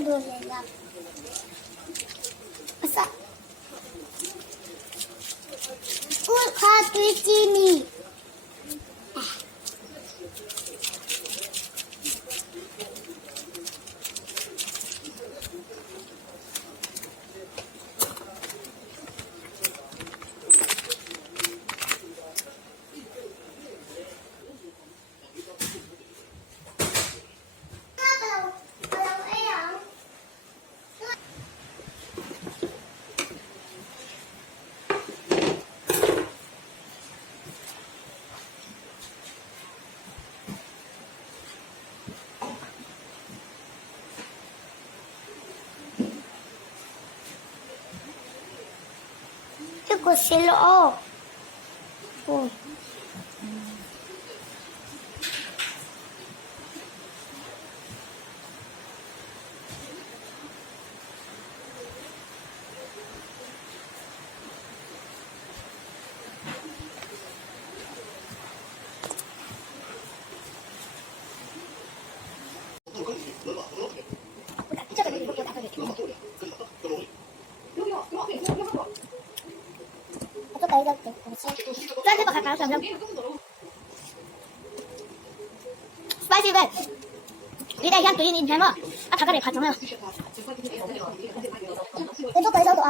놀래라. 아싸. 꿀과 들짐이. 이거 싫어. 어떡해, 이렇게. 짠 갈까요, 그럼? 스파이시 백! 우리가 향 그린 인테머 아, 가가를 가정해요. 어떡해, 저도